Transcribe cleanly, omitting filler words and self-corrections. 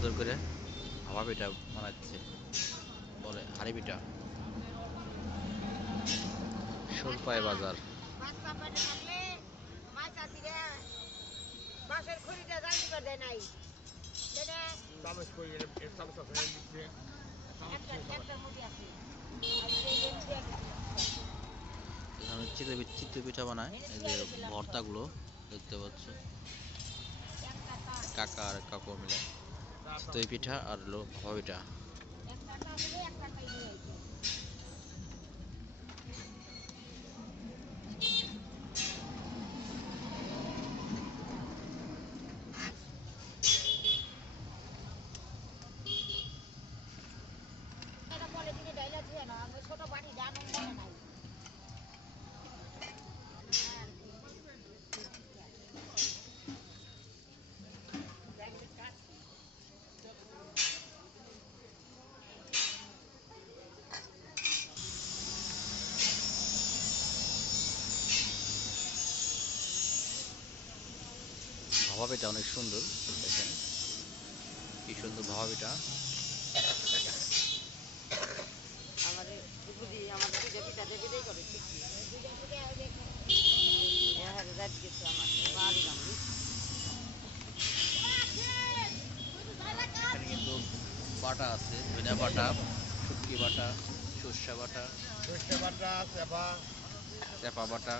সুন্দর করে ভাপা পিঠা বানাচ্ছে, বলে হাঁড়ি পিঠা। সুরপাই বাজার। এখানে চিতই পিঠা বানায়, এই যে ভর্তাগুলো দেখতে পাচ্ছ, কাকা আর কাকু মিলে চিতই পিঠা আর হলো ভাপা পিঠা। ভাপা পিঠা অনেক সুন্দর, দেখেন কি সুন্দর ভাপা পিঠা। এখানে কিন্তু বাটা আছে, ধনিয়া বাটা, শুটকি বাটা, সর্ষে বাটা, চেপা বাটা।